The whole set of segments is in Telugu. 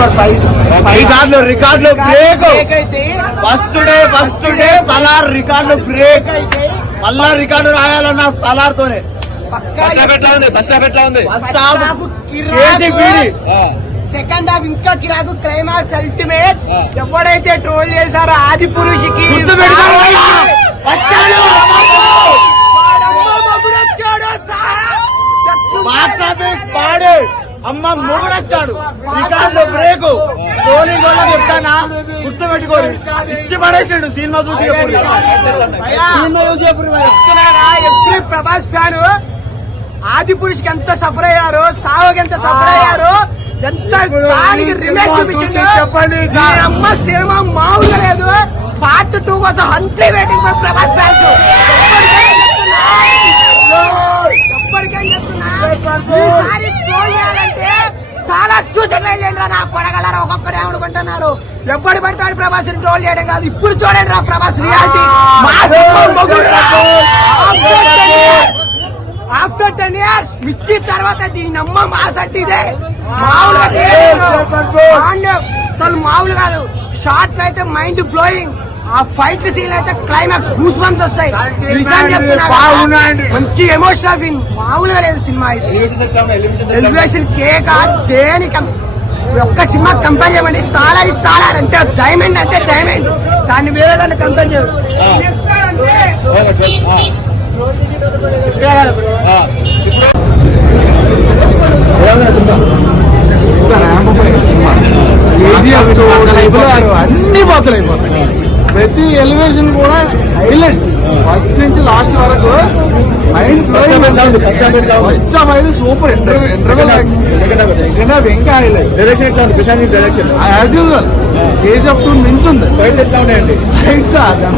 Number five. రికార్డులు రికార్డులు బ్రేక్. అయితే first day first day Salaar రికార్డులు బ్రేక్. మళ్ళా రికార్డు రాయాలన్న సలార్ తోనే. సెకండ్ హాఫ్ ఇంకా కిరాకు క్లైమాక్స్ అల్టిమేట్. ఎవడైతే ట్రోల్ చేశారో ఆది పురుషుకి పాడు అమ్మ మొగుడొచ్చాడు రికార్డులు బ్రేక్. ధోని గోళ్ళ చెప్తానా? గుర్తు పెట్టుకోరు ఇచ్చి పడేసిండు సినిమా చూసి ఎప్పుడు. సినిమా చూసి ఎవ్రీ ప్రభాస్ ఫ్యాన్ ఆది పురుషుకి ఎంత సఫర్ అయ్యారో సావుకి ఎంత సఫర్ అయ్యారో ఎంత దానికి రిమేక్ చూపించింది చెప్పండి అమ్మ సినిమా మామూలుగా లేదు. పార్ట్ టూ కోసం హంట్లీ వెయిటింగ్ ఫర్ ప్రభాస్ ఫ్యాన్స్ ఈసారి చేయాలంటే చాలా చూసి వెళ్ళండి రా నా కొడగలరా ఒక్కొక్కరు ఏమనుకుంటున్నారు? ఎప్పటి పడతాడు ప్రభాస్ ట్రోల్ చేయడం కాదు. ఇప్పుడు చూడండి రా ప్రభాస్ రియాలిటీ మా. ఆఫ్టర్ టెన్ ఇయర్స్ మిర్చి తర్వాత దీని అమ్మ మాస్ అంటే ఇదే మామూలుగా. పాండవ్ అసలు మామూలు కాదు. షార్ట్ అయితే మైండ్ బ్లోయింగ్ ఆ ఫైట్ సీన్ అయితే క్లైమాక్స్ గూస్ బంప్స్ వస్తాయి. మంచి ఎమోషనల్ ఫీల్ మామూలుగా లేదు సినిమా? ఎలివేషన్ కేక్ దేని కం- ఒక్క సినిమా కంపేర్ చేయమండి సాలార్ సాలార్ అంటే డైమండ్ అంటే డైమండ్ దాన్ని వేరే దాన్ని కంపేర్ ఫస్ట్ హాఫ్ ఉంది ఉంది అయితే సూపర్ ఉంది? ఇంకా హైలైట్ డైరెక్షన్ ఎట్లా ఉంది? Prashanth direction as usual KGF two మించుంది fights ఎట్లా ఉన్నాయండి? ఫైట్స్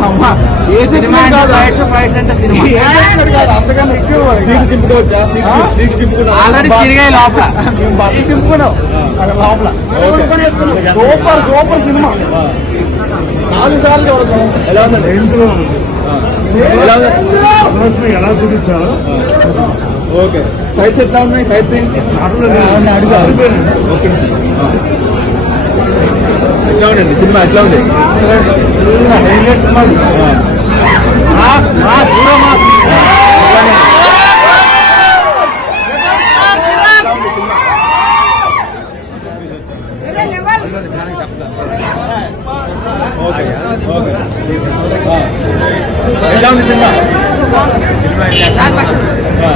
అమ్మ. ఏ సినిమా కాదు. ఫైట్స్ అంటే సినిమా అంతకన్నా ఎక్కువ సీట్ చింపుకోవచ్చా? సీట్ చింపుకున్నా ఆల్రెడీ చిరిగాయి లోపల. మేము బట్టలు తిప్పుకున్నాం అక్కడ లోపల. సూపర్ సూపర్ సినిమా. నాలుగు సార్లు ఉందండి? ఎలా ఉంది. ఎలా ఓకే. ఫైట్స్ ఎట్లా ఉన్నాయి? ఫైట్ సీన్ అడుగు. ఓకే. ఎట్లా సినిమా ఎట్లా ఉంది మాస్ మాస్ పూరా మాస్ ఓకే ఓకే ఎట్లా ఉంది సినిమా. ఆ,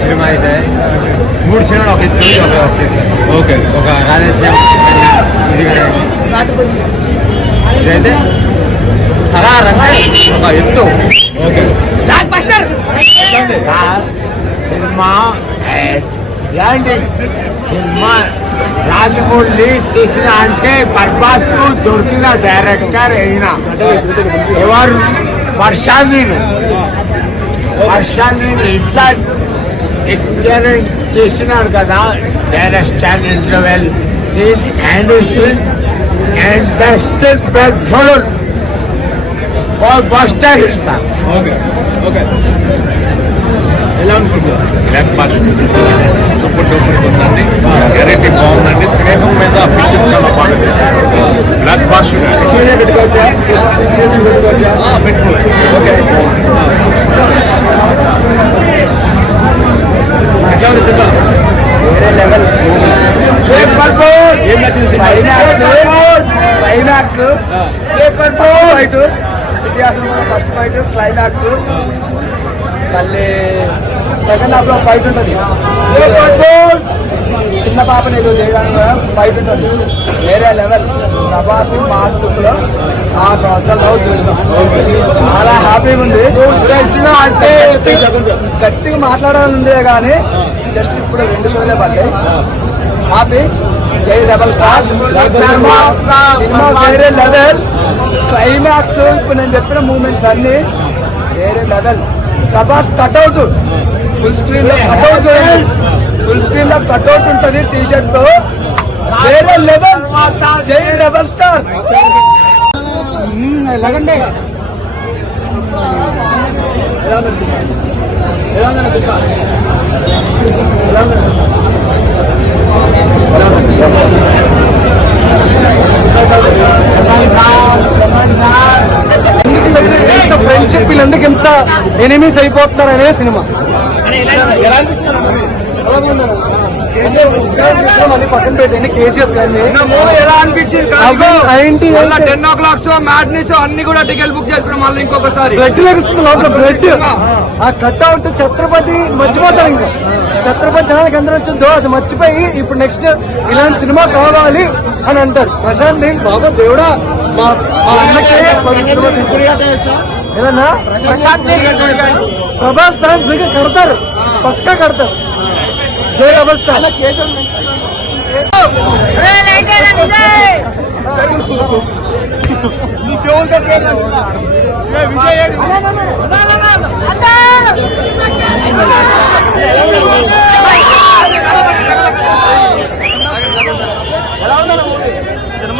సినిమా అయితే మూడు సినిమాలు ఒక ఎత్తు ఒక. ఓకే. ఒక రాధేశ్యామ్ ఇది ఇదైతే సరారంగా ఒక ఎత్తు. ఓకే. సార్ సినిమా ఏంటి సినిమా రాజమౌళి తీసిన అంటే పర్పాస్కు దొరికిన డైరెక్టర్ అయినా. ఎవరు? వర్షాన్ని వర్షాన్ని ఇట్లా ఎక్స్పీరియన్స్ చేసినాడు కదా direction interval scene and scene and best petrol buster sir okay okay ఎలా ఉంటుంది సూపర్ డూపర్ ఉందండి వెరైటీ బాగుందండి. స్నేహం మీద ఫిక్షన్ చాలా బాగా చేశారు. బ్లాక్ బాస్టర్ సీనియర్ పెట్టుకోవచ్చా సీనియర్ పెట్టుకోవచ్చా పెట్టుకోవచ్చు ఓకే. ఎట్లా ఉంది సినిమా. వేరే లెవెల్. ఏం నచ్చింది సినిమా? క్లైమాక్స్ ఆ. ఫైట్ ఫస్ట్ ఫైట్ క్లైమాక్స్ మళ్ళీ సెకండ్ హాఫ్లో ఫైట్ ఉంటుంది. చిన్న పాపని ఏదో చేయడానికి ఫైట్ ఉంటుంది. వేరే లెవెల్ ప్రభాస్ మాస్ లుక్లో ఆ సంవత్సరాలు చూసినాం. చాలా హ్యాపీగా ఉంది చేసిన అంటే గట్టిగా మాట్లాడాలని ఉందే కానీ జస్ట్ ఇప్పుడు రెండు షోలే పడ్డాయి. హ్యాపీ జై రెబల్ స్టార్ సినిమా సినిమా వేరే లెవెల్ క్లైమాక్స్ ఇప్పుడు నేను చెప్పిన మూమెంట్స్ అన్ని వేరే లెవెల్ ప్రభాస్ కట్అవుట్ ఫుల్ స్క్రీన్లో కట్అవుట్ ఫుల్ స్క్రీన్లో కట్అవుట్ ఉంటుంది టీషర్ట్తో. వేరే లెవెల్ జై లెవెల్ స్టార్ ఎలాగండి? ఫ్రెండ్షిప్ వీళ్ళందుకు ఎంత ఎనిమిస్ అయిపోతున్నారనే సినిమా. పక్కన పెట్టండి కేజీఎఫ్ ఎలా అనిపించింది ten o'clock show matinee show అన్ని కూడా టికెట్ బుక్ చేసుకున్నాం మళ్ళీ ఇంకొకసారి. బ్లడ్ లభిస్తుంది లోపల బ్లడ్ ఆ కట్అవుట్ ఛత్రపతి మర్చిపోతారు ఇంకా. ఛత్రపతి జనానికి ఎంత వచ్చిందో అది మర్చిపోయి ఇప్పుడు నెక్స్ట్ ఇలాంటి సినిమా కావాలి అని అంటారు. ప్రశాంత్ నీల్ బాబా దేవుడా మా అన్నకే. ఏదన్నా? ప్రశాంత్ ప్రభాస్ ఫ్యాన్స్ కడతారు. పక్కా కడతారు జై డబల్ స్టార్ సినిమా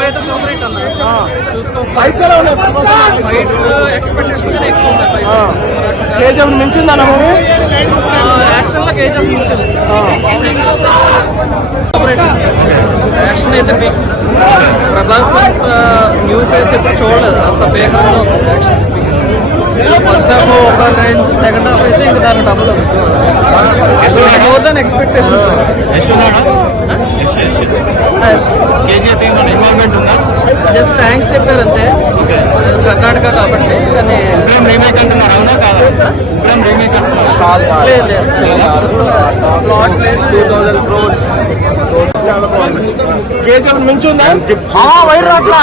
అయితే సూపర్ హిట్ అన్న చూసుకో. ఫైట్స్ ఎలా ఉన్నాయి? ఫైట్స్ ఎక్స్పెక్టేషన్ కంటే ఎక్కువ ఉన్నాయి కేజీఎఫ్ మించిందా మూవీ యాక్షన్లో కేజీఎఫ్ మించింది? యాక్షన్ అయితే ఫిక్స్ ప్రభాస్ న్యూ ఫేస్ ఎప్పుడు చూడలేదు. అంత బేగంగా ఉంది యాక్షన్. ఫస్ట్ హాఫ్ ఒక రేంజ్ సెకండ్ హాఫ్ అయితే ఇంకా దాని డబుల్ మోర్ దాన్ ఉందా? Just thanks చెప్పారంతే. కర్ణాటక కాబట్టి కానీ ఉగ్రం రీమేక్ అంటున్నారు అవునా కాదా? ఉగ్రం రీమేక్ అంటున్నారు. లేదు లేదు. ప్లాట్ లేదు. టూ థౌజండ్ క్రోర్స్ కేజీఎఫ్ మించిందా వైర్ రాట్లా.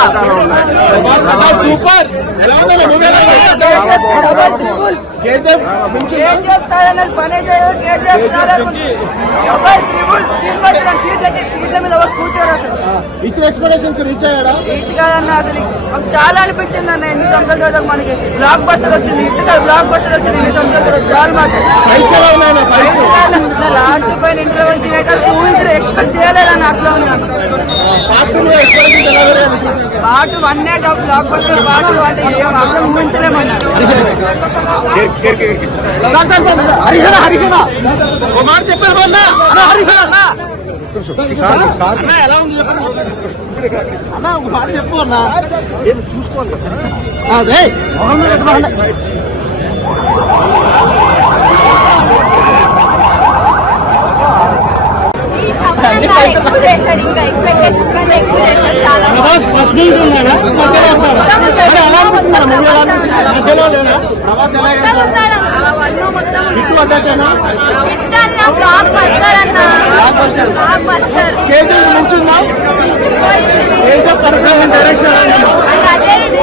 సూపర్. ఎలా ఉందా కేజీఎఫ్ కాదన్నారు పనే చేయదు కేజీఎఫ్ సీట్లకి సీట్ల మీద ఎవరు కూర్చోరు అసలు? ఇచ్చిన ఎక్స్పెక్టేషన్ రీచ్ అయ్యాడా? రీచ్ కాదన్న అసలు మాకు చాలా అనిపించింది అన్న ఎన్ని సంవత్సరాల తర్వాత మనకి. బ్లాక్ బస్టర్ వచ్చింది ఇంటికి బ్లాక్ బస్టర్ వచ్చింది ఎన్ని సంవత్సరాల చాలు మాకు. లాస్ట్ పైన ఇంటర్వెల్ సీన్ అయితే ఊహించి ఎక్స్పెక్ట్ చేయలేదని అట్లా ఉన్నాను part one top blockbuster పాటు అంటే ఏం అర్థం ఊహించలేమన్నారు sir sir sir Harihara Harihara ఒక మాట చెప్పారు వాళ్ళ అన్న హరిహర అన్న అన్న ఎలా ఉంది అన్న ఒక మాట చెప్పు అన్న ఏం చూసుకోవాలి కదా అదే అవును ఎట్లా అన్న ఈ సంవత్సరంగా ఎక్కువ చేశాడు ఇంకా ఎక్స్పెక్టేషన్స్ కంటే ఎక్కువ చాలా మొత్తం అరే ఎలా అనిపిస్తున్నారు మూవీ ఎలా మొత్తం అనిపిస్తుంది మధ్యలో లేనా ప్రభాస్ ఎలా మొత్తం ఉన్నాడు అన్న. అవన్నీ మొత్తం ఇటు అడ్డేనా హిట్ అన్న బ్లాక్ బస్టర్ అన్న బ్లాక్ బస్టర్ కేజీఎఫ్ మించుందా కేజీఎఫ్ కనెక్షన్ డైరెక్షన్ ఎలా ఉంది అదే ఇది.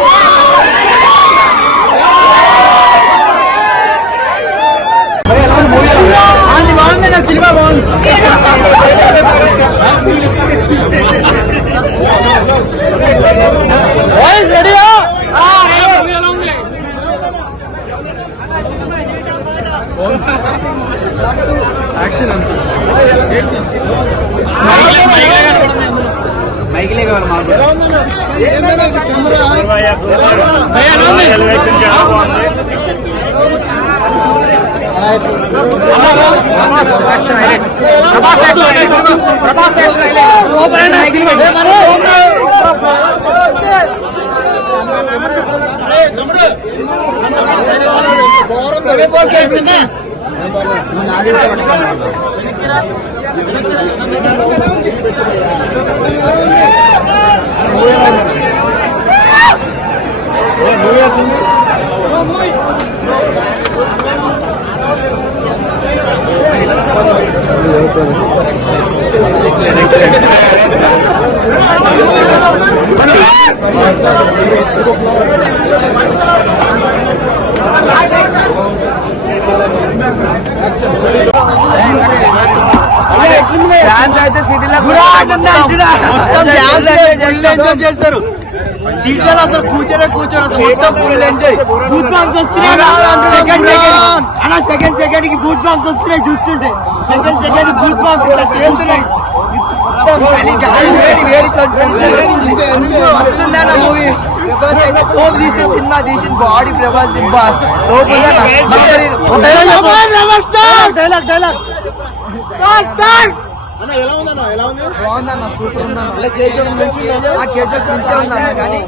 బాగుంది నా సినిమా బాగుంది రెడీయా యాక్షన్ అంత మైకిలే కావాలి మాకు డాన్స్ అయితే సిటీలో ఎంజాయ్ చేస్తారు సీట్లలో అసలు కూర్చోనే కూర్చోరు అసలు మొత్తం ఫుల్ ఎంజాయ్ బూత్ బాంబ్స్ వస్తున్నాయి సెకండ్ సెకండ్ సెకండ్ సెకండ్కి బూత్ బాంబ్స్ వస్తున్నాయి చూస్తుంటే సెకండ్ సెకండ్ బూత్ బాంబ్స్ ఇట్లా తేలుతున్నాయి వస్తుందన్న మూవీ ప్రభాస్ అయితే తోపు తీసే సినిమా తీసిన body Prabhas dialogue dialogue dialogue బాగుందన్న సూపర్ ఉందన్న. ఆ కేజీఎఫ్ మంచిగా ఉందన్న కానీ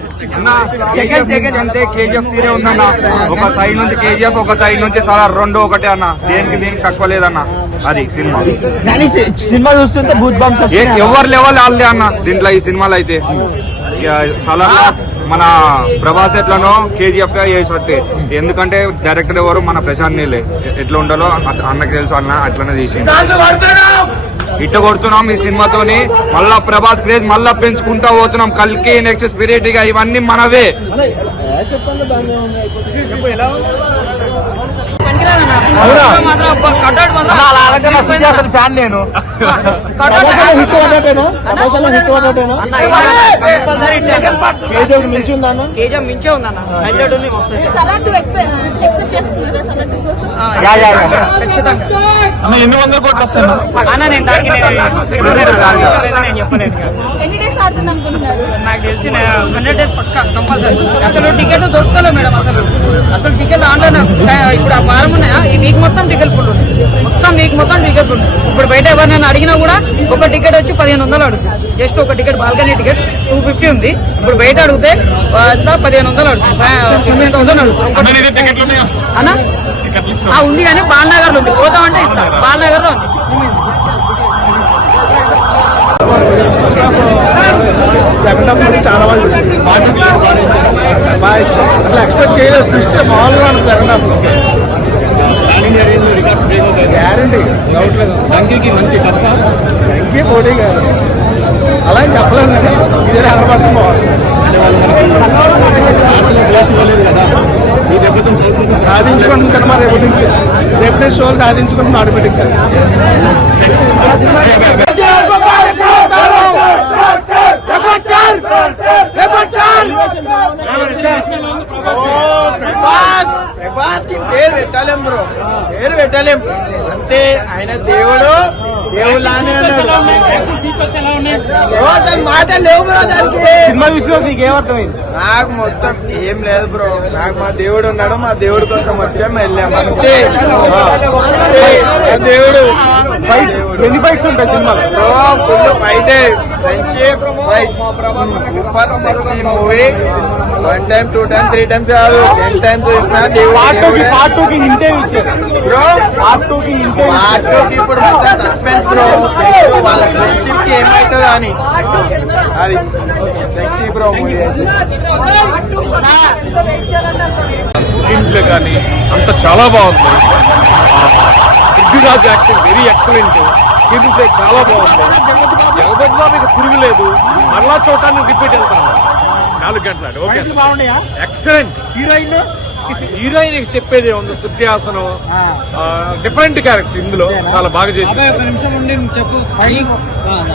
సెకండ్ సెకండ్ అంటే కేజీఎఫ్ తీరే ఉందన్న. ఒక సైడ్ నుంచి కేజీఎఫ్ ఒక సైడ్ నుంచి సలా రెండు ఒకటే అన్న. దేనికి దేనికి తక్కువ లేదన్న. అది సినిమా. కానీ సినిమా చూస్తుంటే బూట్ బాంబ్స్ ఎవరు లెవెల్ వాళ్ళే అన్న. దీంట్లో ఈ సినిమాలో అయితే. సలార్ మన ప్రభాస్ ఎట్లనో కేజీఎఫ్గా చేసినట్టే. ఎందుకంటే డైరెక్టర్ ఎవరు? మన ప్రశాంత్ నీలే. ఎట్లా ఉండాలో అన్నకి తెలుసు అన్న. అట్లనే తీసి ఇట్ట కొడుతున్నాం ఈ సినిమాతోని. మళ్ళా ప్రభాస్ క్రేజ్ మళ్ళా పెంచుకుంటా పోతున్నాం. కల్కి నెక్స్ట్ స్పిరిట్ ఇవన్నీ మనవే. ఫ్యాన్ నేను. హిట్ అన్నట్టేనా ప్రభాస్ హిట్ అన్నట్టేనా కేజీఎఫ్ మించి ఉందా అన్న? కేజీఎం మించే ఉందన్న. హండ్రెడ్ ఉంది వస్తుంది సలాడ్ టూ ఎక్స్పెక్ట్ ఎక్స్పెక్ట్ చేస్తున్నారా సలాడ్ టూ కోసం? ఖచ్చితంగా. ఎన్ని వందల కోట్లు వస్తాయి అన్న? నేను దానికి నేను- నేను చెప్పలేను ఇక. ఎన్ని డేస్ ఆడుతుంది అనుకుంటున్నారు? నాకు తెలిసి హండ్రెడ్ డేస్ పక్క కంపల్సరీ. అసలు టికెట్ దొరుకుతలే మేడం అసలు. అసలు టికెట్ ఆన్లైన్ ఇప్పుడు ఆ వారం ఉన్నాయా? ఈ వీక్ మొత్తం టికెట్ ఫుల్ మొత్తం వీక్ మొత్తం టికెట్ ఫుల్ ఇప్పుడు బయట ఎవరినైనా అడిగినా కూడా ఒక టికెట్ వచ్చి పదిహేను వందలు అడుగుతుంది. జస్ట్ ఒక ticket balcony ticket two fifty ఉంది. ఇప్పుడు బయట అడిగితే ఎంత? పదిహేను వందలు అడుగుతుంది. ఫిఫ్టీన్ థౌసండ్ అడుగుతుంది. అన్న? ఉంది కానీ బాలనగర్లో ఉంది. పోతామంటే ఇస్తా. బాలనగర్లో ఉంది సెకండ్ హాఫ్ నుంచి చాలా బాగా చూసింది బాగా ఇచ్చారు అట్లా ఎక్స్పెక్ట్ చేయలేదు ట్విస్ట్ మామూలుగా ఉంది సెకండ్ హాఫ్ గ్యారంటీ డౌట్ అంకికి మంచి కథ ఇంకే పోటీ కాదు అలా అని చెప్పలేను కానీ ఇదే హండ్రెడ్ పర్సెంట్ బాగుంది ప్లేస్ ఇవ్వలేదు కదా. ఈ దెబ్బతో సౌత్ సాధించుకుంటున్న సినిమా రేపు నుంచి. రేపు నుంచి షోలు సాధించుకుంటున్న ఆటోమేటిక్గా. ప్రభాస్. కి పేరు పెట్టలేం బ్రో. పేరు పెట్టలేం. అంటే ఆయన దేవుడు దేవులానే అసలు మాట లేవు బ్రో దానికి. సినిమా చూసిన నీకు ఏమర్థమైంది? నాకు మొత్తం ఏం లేదు బ్రో. నాకు మా దేవుడు ఉన్నాడు మా దేవుడి కోసం వచ్చాం వెళ్ళాం అంతే. దేవుడు ఎన్ని ఫైట్స్ ఉంటాయి సినిమాలో? Bro full fight friendship fight super sexy movie. One time two time three times కాదు. టెన్ టైమ్స్ చూసినా పార్ట్ టూ కి దేవుడు. పార్ట్ టూ కి ఇంటే ఇచ్చారు? బ్రో పార్ట్ టూ కి ఇంటే పార్ట్ టూ కి ఇప్పుడు మొత్తం సస్పెన్స్ బ్రో వాళ్ళ ఫ్రెండ్షిప్కి ఏమవుతుందో అని. అది. సెక్సీ బ్రో ప్లే కానీ అంత చాలా బాగుంది. Prithviraj acting very excellent screenplay చాలా బాగుంది. జగపతి బాబుకి తిరుగులేదు. మరలా చూడటానికి రిపీట్ వెళ్తున్నాను నాలుగు గంటలు. ఓకే. Excellent heroine? హీరోయిన్ చెప్పేది ఉంది శృతిహాసనం డిఫరెంట్ క్యారెక్టర్ ఇందులో చాలా బాగా చేసింది. ఒక నిమిషం ఉండి చెప్పు.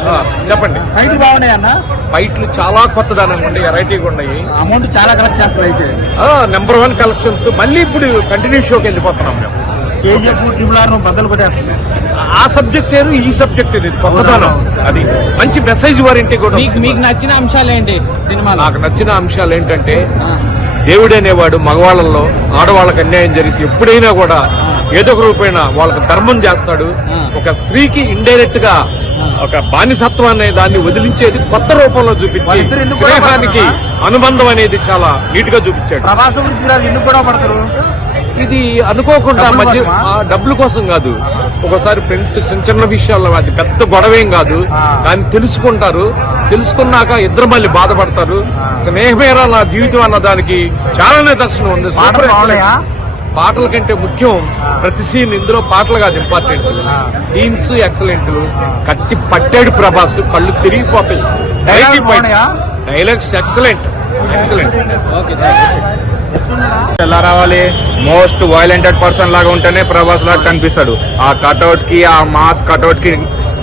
ఆ, చెప్పండి. ఫైట్లు బాగున్నాయి అన్న? ఫైట్లు చాలా కొత్తదనంగా ఉన్నాయి వెరైటీగా ఉన్నాయి. అమౌంట్ చాలా కలెక్ట్ చేస్తారు అయితే. నెంబర్ వన్ కలెక్షన్స్ మళ్ళీ ఇప్పుడు కంటిన్యూ షోకి వెళ్ళిపోతున్నాం మేము. కేజీఎఫ్ ట్రిపుల్ ఆర్ బద్దలు కొట్టేస్తుంది. ఆ సబ్జెక్ట్ ఏది ఈ సబ్జెక్ట్ ఏది కొత్తదనం అది మంచి మెసేజ్ వారింటి కూడా మీకు మీకు నచ్చిన అంశాలు ఏంటి సినిమాలో? నాకు నచ్చిన అంశాలు ఏంటంటే దేవుడు అనేవాడు మగవాళ్ళలో ఆడవాళ్ళకి అన్యాయం జరిగితే ఎప్పుడైనా కూడా ఏదో ఒక రూపైన వాళ్ళకి ధర్మం చేస్తాడు. ఒక స్త్రీకి ఇండైరెక్ట్గా ఒక బానిసత్వం అనే దాన్ని వదిలించేది కొత్త రూపంలో చూపించి అనుబంధం అనేది చాలా నీట్గా చూపించాడు. ప్రభాస్ గురించి ఎందుకు కూడా పడతారు? ఇది అనుకోకుండా డబ్బుల మధ్య డబ్బుల కోసం కాదు. ఒకసారి ఫ్రెండ్స్ చిన్న చిన్న విషయాల్లో అది పెద్ద గొడవేం కాదు. కానీ తెలుసుకుంటారు. తెలుసుకున్నాక ఇద్దరు మళ్ళీ బాధపడతారు. స్నేహమేరా నా జీవితం అన్న దానికి చాలా నిదర్శనం ఉంది. పాటలు కంటే ముఖ్యం ప్రతి సీన్ ఇందులో పాటలు కాదు ఇంపార్టెంట్ సీన్స్ ఎక్సలెంట్. కత్తి పట్టాడు ప్రభాస్. కళ్ళు తిరిగిపోతాయి? డైలాగ్స్ ఎక్సలెంట్ ఎక్సలెంట్ ఎలా రావాలి? మోస్ట్ వైలెంటెడ్ పర్సన్ లాగా ఉంటేనే ప్రభాస్ లాగా కనిపిస్తాడు. ఆ కట్అవుట్కి ఆ మాస్ కట్అవుట్కి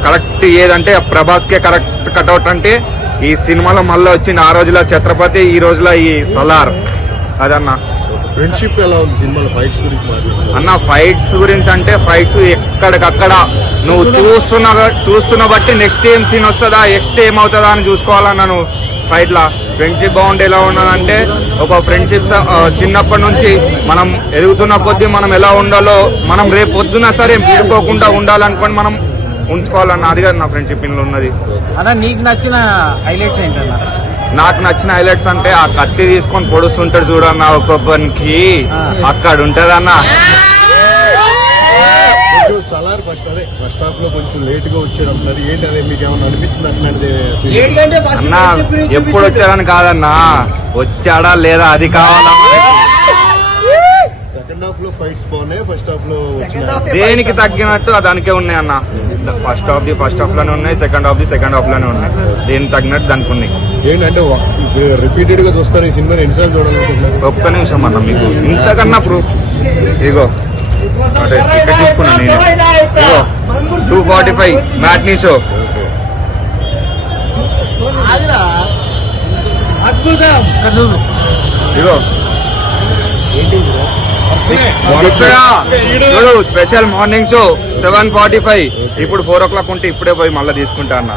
కరెక్ట్ ఏదంటే ప్రభాస్ కే కరెక్ట్ కట్అవుట్ అంటే ఈ సినిమాలో మళ్ళీ వచ్చింది ఆ రోజులో ఛత్రపతి ఈ రోజులో ఈ సలార్. అదన్నా. ఫ్రెండ్షిప్ ఎలా ఉంది సినిమాలో? ఫైట్స్ గురించి అన్న ఫైట్స్ గురించి అంటే ఫైట్స్ ఎక్కడికక్కడ. నువ్వు చూస్తున్న చూస్తున్న బట్టి నెక్స్ట్ ఏం సీన్ వస్తుందా నెక్స్ట్ ఏమవుతుందా అని చూసుకోవాలన్నా నువ్వు ఫైట్ లా. ఫ్రెండ్షిప్ బాగుంటే ఎలా ఉన్నదంటే ఒక ఫ్రెండ్షిప్ చిన్నప్పటి నుంచి మనం ఎదుగుతున్న కొద్దీ మనం ఎలా ఉండాలో మనం రేపు పొద్దున సరే విడిపోకుండా ఉండాలనుకోని మనం ఉంచుకోవాలన్న అది కాదు నా ఫ్రెండ్షిప్ ఇందులో ఉన్నది. అన్న నీకు నచ్చిన హైలైట్స్ ఏంటన్నా? నాకు నచ్చిన హైలైట్స్ అంటే ఆ కత్తి తీసుకొని పొడుస్తుంటాడు చూడన్న ఒక్కొక్కరికి అక్కడ ఉంటదన్న. సలార్ ఫస్ట్ అదే ఫస్ట్ హాఫ్లో కొంచెం లేట్గా ఏంటి అదే మీకు ఏమైనా అనిపించింది అట్లాంటిది అన్న ఎప్పుడు వచ్చాడని కాదన్నా. వచ్చాడా లేదా అది కావాలా సెకండ్ హాఫ్లో ఫైట్స్ బాగున్నాయి? ఫస్ట్ హాఫ్లో వచ్చిన దేనికి తగ్గినట్టు దానికే ఉన్నాయి అన్న. ఫస్ట్ హాఫ్ ది ఫస్ట్ హాఫ్లోనే ఉన్నాయి సెకండ్ హాఫ్ ది సెకండ్ హాఫ్లోనే ఉన్నాయి. దేనికి తగ్గినట్టు దానికి ఉన్నాయి ఏంటంటే రిపీటెడ్గా చూస్తారు ఈ సినిమా ఎన్నిసార్లు చూడాలనుకుంటున్నారు? ఒక్క నిమిషం అన్న మీకు. ఇంతకన్నా ప్రూఫ్ ఇగో. అంటే ఇక్కడ చూసుకున్నాను నేను. Two forty five matinee show ఇగో special morning show seven forty five ఇప్పుడు ఫోర్ ఓ క్లాక్ ఉంటే ఇప్పుడే పోయి మళ్ళీ తీసుకుంటా అన్న.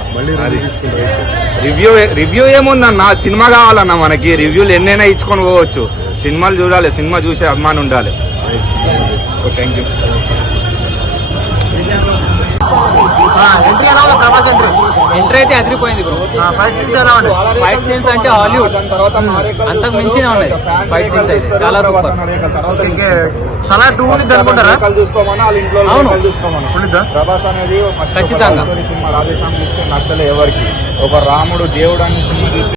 Review review ఏముందన్న? సినిమా కావాలన్న మనకి. రివ్యూలు ఎన్నైనా ఇచ్చుకొని పోవచ్చు. సినిమాలు చూడాలి సినిమా చూసే అభిమానం ఉండాలి. థ్యాంక్ యూ ఎంట్రీ అయితే అదిరిపోయింది బ్రో ఫైట్ సీన్స్ అంటే హాలీవుడ్ అంతకు మించిన ఉన్నాయి. ఫైట్ సీన్స్ అయితే చాలా సూపర్ సలార్ టూ ఉంది అనుకుంటారా? చూసుకోమని వాళ్ళ ఇంట్లో అవును. ప్రభాస్ అనేది ఖచ్చితంగా. సినిమా చూస్తే నచ్చలే ఎవరికి? ఒక రాముడు దేవుడు అని సినిమా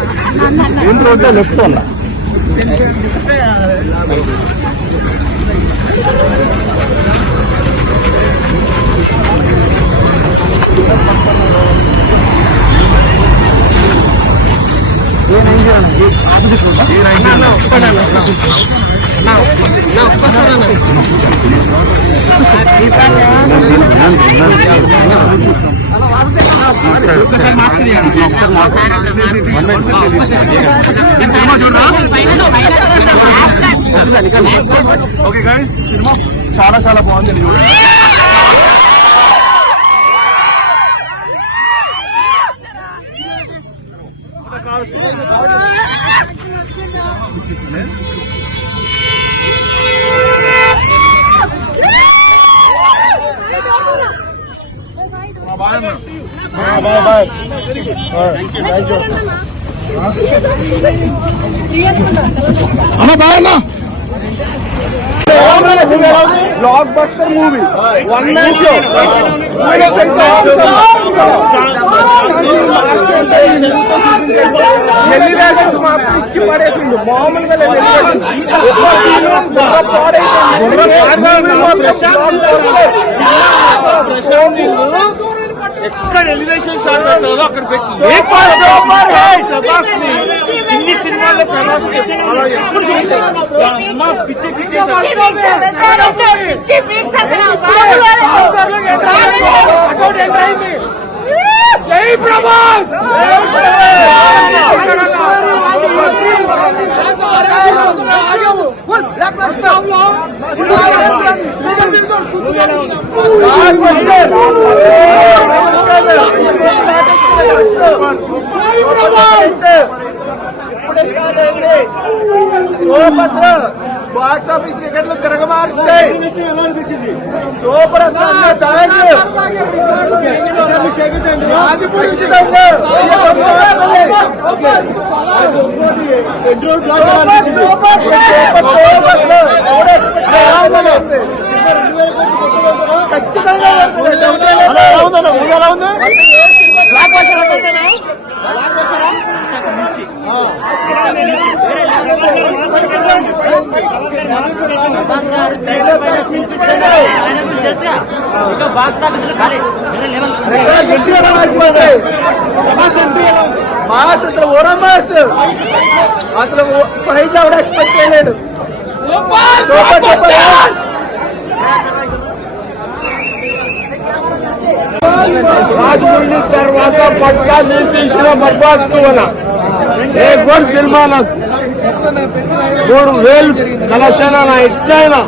ఈ సంవత్సరం ఎక్కువ చేశాడు ఇంకా ఎక్కువ చేశాడు చాలా బాగుంది. మొత్తం చేశాడు. మొత్తం ప్రభాస్ ఉన్నాడు. మొత్తం ఉన్నాడు. అవన్నీ మొత్తం ఉన్నాడు. హిట్ అన్న బ్లాక్ బస్టర్ అన్న బ్లాక్ బస్టర్ మించిపోయింది. అది అదే ఇది. ఓకే గైస్ సినిమా చాలా చాలా బాగుంది ఇది కూడా. Blockbuster movie one man show elevations మాత్రం ఇచ్చి పడేసిండు. మామూలుగా పాడైపోయింది. ఎక్కడ ఎలివేషన్ షాట్ పెట్టాలో అక్కడ పెట్టి. ప్రభాస్ ఇన్ని సినిమాల్లో ప్రభాస్ అలా ఎప్పుడు చూస్తాను పిచ్చి పిచ్చి పిచ్చి పీక్స్ అసలు బాగులేదు. ప్రభాస్ బాక్స్ ఆఫీస్ టికెట్లు తిరగమారుస్తాయి. సూపర్ ఖచ్చితంగా. ఎలా ఉంది ఎంట్రీ ఎలా మారిపోతాయి మాస్ అసలు ఓరా మాస్ అసలు ఫైట్ ఎవడ ఎక్స్పెక్ట్ చేయలేడు సూపర్ సూపర్ రాజమౌళి తర్వాత పట్కా నేను తీసిన బర్బాస్ ఏ గుడ్ సినిమా మూడు వేలు కలెక్షన్ ఇచ్చాయినా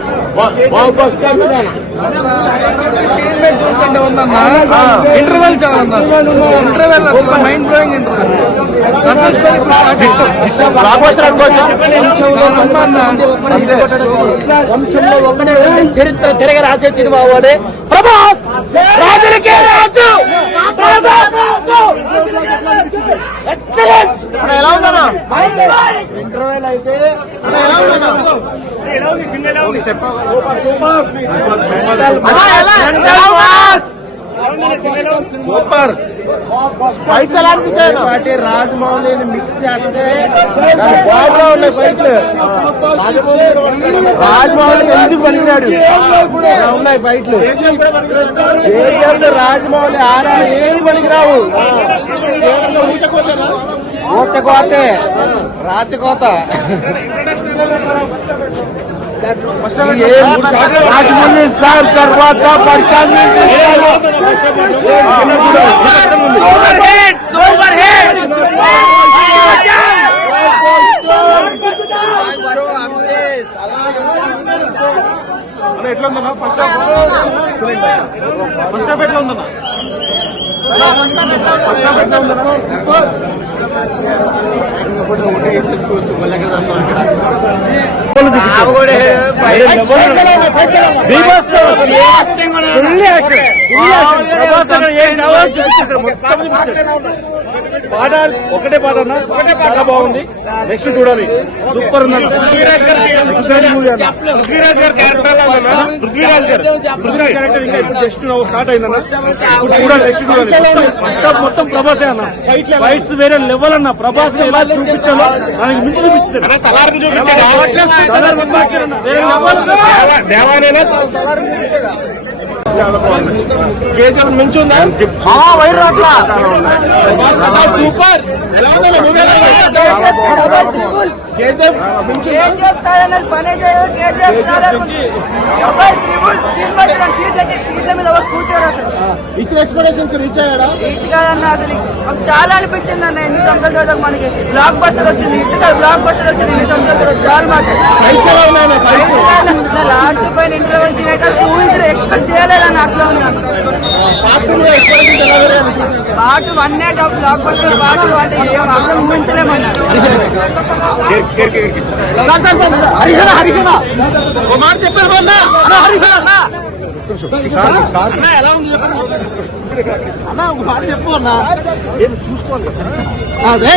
చూస్తుంటే ఇంటర్వెల్ చాలా ఇంటర్వెల్ అసలు మైండ్ బ్లోయింగ్ వంశంలో ఒకడే చరిత్ర తిరగ రాసే సినిమా ప్రభాస్ రాజులకే రాజు ప్రభాస్ రాజు Excellent! ఎలా ఉందన్నా ఇంటర్వెల్ అయితే అన్న, ఎలా ఉందన్నా ఓకే, చెప్పావా? సూపర్. ఎలా అనిపించాయి రాజమౌళిని మిక్స్ చేస్తే దాని బాగా ఉన్నాయి ఫైట్లు రాజమౌళి ఎందుకు పనికిరాడు అలా ఉన్నాయి ఫైట్లు కేజీఎఫ్ రాజమౌళి ఆర్ఆర్ ఏమి పనికిరావు ఊచకోతే రాచకోత రాజమౌళి సార్ తర్వాత పట్కా సూపర్ హిట్ సూపర్ హిట్ ఎట్లా ఉందన్నా ఫస్ట్ హాఫ్ ఫస్ట్ హాఫ్ ఎట్లా ఉందన్నా ఫస్ట్ హాఫ్ ఎట్లా ఉందన్నా పాట ఒకటే పాట అన్న ఒకటే పాట బాగుంది నెక్స్ట్ చూడాలి సూపర్ ఉంది పృథ్వీరాజ్ మూవీ అన్న గారు పృథ్వీరాజ్ క్యారెక్టర్ ఇంకా ఇప్పుడు జస్ట్ స్టార్ట్ అయిందన్న చూడాలి నెక్స్ట్ చూడాలి ఫస్ట్ హాఫ్ మొత్తం ప్రభాసే అన్న ఫైట్స్ వేరే లెవెల్ అన్న ప్రభాస్ ఎలా చూపించాలో దానికి మించి చూపించారు సలార్ వేరే లెవెల్ కేజీఎఫ్ మించి ఉందా సూపర్ ఎలా ఉందన్నా కేజీఎఫ్ కాదన్నారు పనే చేయదు కేజీఎఫ్ సీట్ల మీద ఎవరు కూర్చోరు అసలు ఇచ్చిన ఎక్స్పెక్టేషన్కి రీచ్ అయ్యాడా రీచ్ కాదన్న అసలు చాలా అనిపించింది అన్న ఎన్ని సంవత్సరాల తర్వాత మనకి బ్లాక్ బస్టర్ వచ్చింది ఇటుక బ్లాక్ బస్టర్ వచ్చింది ఎన్ని సంవత్సరాల చాలా మాకు లాస్ట్ పైన ఇంటర్వెల్ తినేక ఊహించడం ఎక్స్పెక్ట్ చేయలేదన్న అట్లా ఉంది అన్న part one top blockbuster part ఏం అర్థం ఊహించలేమన్నారు హరిహర హరిహర. ఒక మాట చెప్పారు అన్న అన్న హరిహర అన్న. అన్న ఎలా ఉంది అన్న ఒక మాట చెప్పు అన్న. అదే